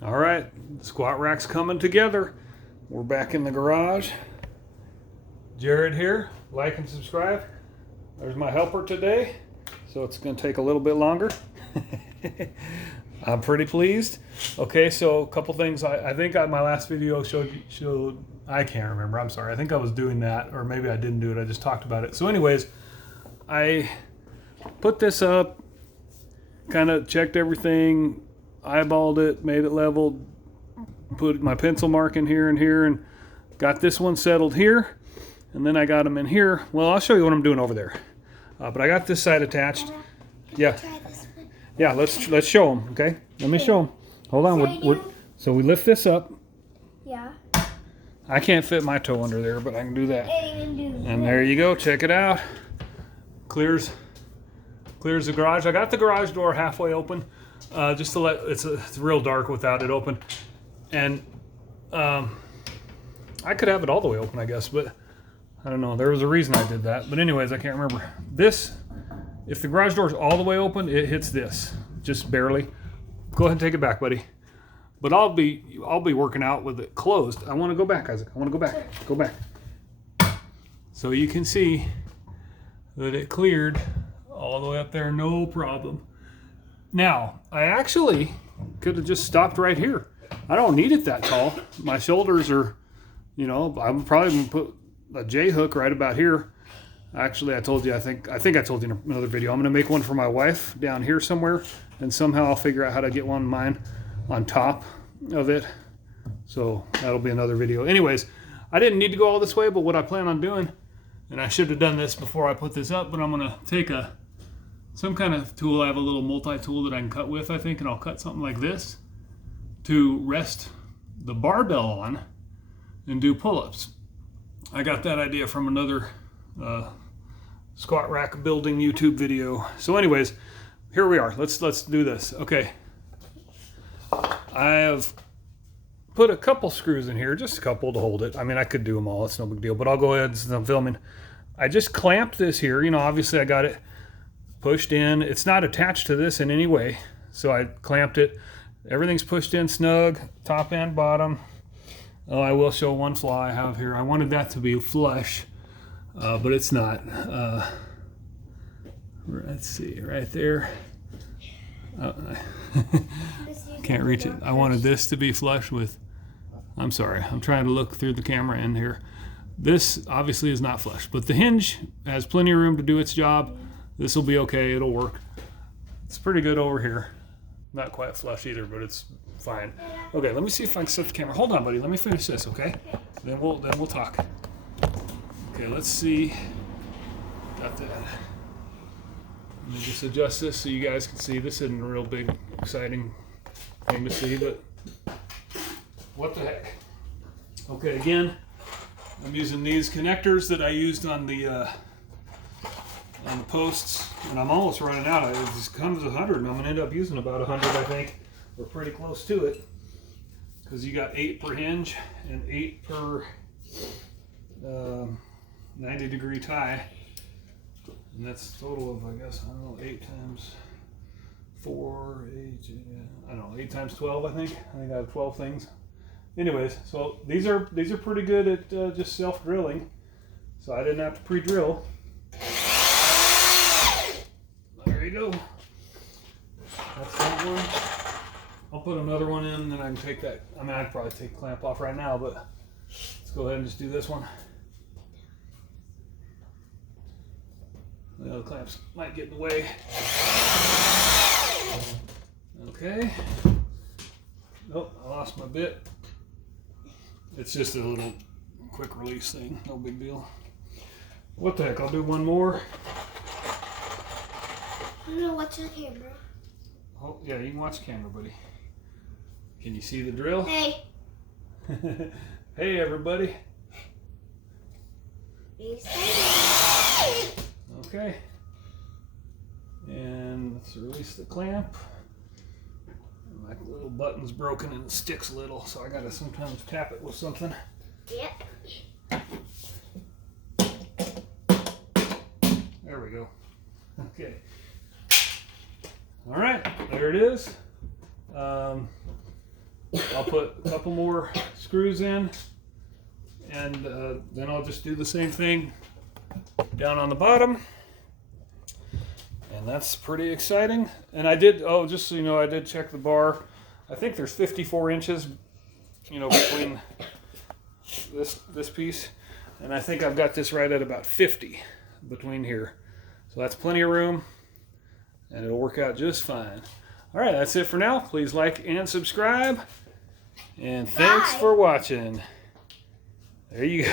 All right, squat rack's coming together. We're back in the garage. Jared here, like and subscribe. There's my helper today, so it's going to take a little bit longer. I'm pretty pleased. Okay, so a couple things. I think my last video showed, I can't remember, I'm sorry. I think I was doing that, or maybe I didn't do it, I just talked about it. So anyways, I put this up, kind of checked everything, eyeballed it, made it level, put my pencil mark in here and here, and got this one settled here. And then I got them in here. Well, I'll show you what I'm doing over there. But I got this side attached. Yeah. Yeah, let's show them, okay? Let me show them. Hold on. So we lift this up. Yeah. I can't fit my toe under there, but I can do that. And there you go. Check it out. Clears the garage. I got the garage door halfway open, just to let it's real dark without it open, and I could have it all the way open, I guess, but I don't know. There was a reason I did that, but anyways, I can't remember. This, if the garage door is all the way open, it hits this just barely. Go ahead and take it back, buddy. But I'll be working out with it closed. I want to go back, Isaac. I want to go back. Go back. So you can see that it cleared all the way up there, no problem. Now, I actually could have just stopped right here. I don't need it that tall. My shoulders are, I'm probably gonna put a J hook right about here. Actually, I told you, I think I told you in another video, I'm gonna make one for my wife down here somewhere, and somehow I'll figure out how to get one of mine on top of it. So that'll be another video. Anyways, I didn't need to go all this way, but what I plan on doing, and I should have done this before I put this up, but I'm gonna take some kind of tool. I have a little multi-tool that I can cut with, I think, and I'll cut something like this to rest the barbell on and do pull-ups. I got that idea from another squat rack building YouTube video. So anyways, here we are. Let's do this. Okay. I have put a couple screws in here, just a couple to hold it. I mean, I could do them all. It's no big deal, but I'll go ahead since I'm filming. I just clamped this here. Obviously I got it pushed in. It's not attached to this in any way, so I clamped it. Everything's pushed in snug, top and bottom. Oh, I will show one flaw I have here. I wanted that to be flush, but it's not. Let's see, right there. Can't reach it. I wanted this to be flush with, I'm sorry, I'm trying to look through the camera in here. This obviously is not flush, but the hinge has plenty of room to do its job. This will be okay, it'll work. It's pretty good over here. Not quite flush either, but it's fine. Okay, let me see if I can set the camera. Hold on, buddy, let me finish this, okay? Then we'll talk. Okay, let's see. Got that. Let me just adjust this so you guys can see. This isn't a real big, exciting thing to see, but what the heck. Okay, again, I'm using these connectors that I used on the posts, and I'm almost running out. It just comes 100, and I'm gonna end up using about 100, I think. We're pretty close to it, because you got 8 per hinge and 8 per 90-degree tie, and that's a total of, I guess, I don't know, 8 times 4, 8, I don't know, 8 times 12, I think I have 12 things. Anyways, so these are pretty good at just self-drilling, so I didn't have to pre-drill. There you go. That's that one. I'll put another one in, and then I can take that. I mean, I'd probably take the clamp off right now, but let's go ahead and just do this one. The other clamps might get in the way. Okay. Nope, I lost my bit. It's just a little quick release thing, no big deal. What the heck, I'll do one more. I'm gonna watch the camera. Oh, yeah, you can watch the camera, buddy. Can you see the drill? Hey. Hey, everybody. Okay. And let's release the clamp. My little button's broken and it sticks a little, so I gotta sometimes tap it with something. Yep. There we go. Okay. All right, there it is. I'll put a couple more screws in, and then I'll just do the same thing down on the bottom. And that's pretty exciting. And I did, oh, just so you know, I did check the bar. I think there's 54 inches, you know, between this piece. And I think I've got this right at about 50 between here. So that's plenty of room, and it'll work out just fine. All right, that's it for now. Please like and subscribe. And thanks Bye. for watching. There you go.